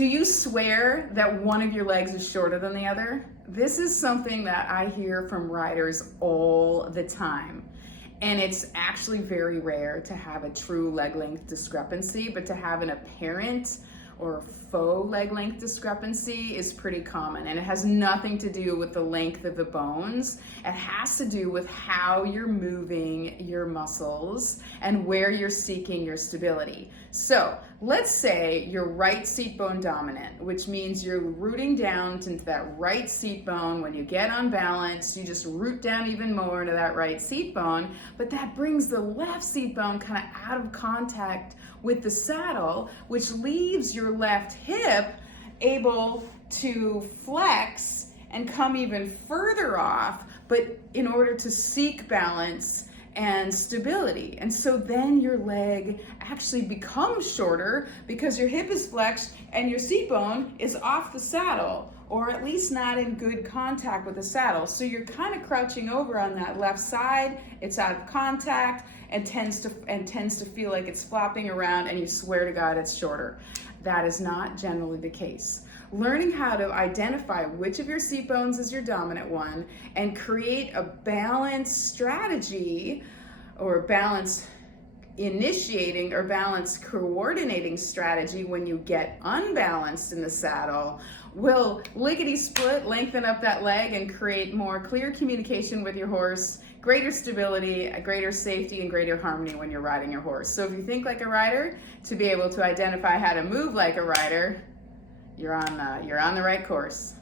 Do you swear that one of your legs is shorter than the other? This is something that I hear from riders all the time. And it's actually very rare to have a true leg length discrepancy, but to have an apparent or faux leg length discrepancy is pretty common. And it has nothing to do with the length of the bones. It has to do with how you're moving your muscles and where you're seeking your stability. So let's say you're right seat bone dominant, which means you're rooting down into that right seat bone. When you get unbalanced, you just root down even more into that right seat bone, but that brings the left seat bone kind of out of contact with the saddle, which leaves your left hip able to flex and come even further off, but in order to seek balance and stability. And so then your leg actually becomes shorter because your hip is flexed and your seat bone is off the saddle, or at least not in good contact with the saddle. So you're kind of crouching over on that left side, it's out of contact and tends to feel like it's flopping around, and you swear to God it's shorter. That is not generally the case. Learning how to identify which of your seat bones is your dominant one and create a balanced strategy, or balanced initiating or balanced coordinating strategy when you get unbalanced in the saddle will lickety split lengthen up that leg and create more clear communication with your horse, greater stability, a greater safety, and greater harmony when you're riding your horse. So if you think like a rider, to be able to identify how to move like a rider, you're on the right course.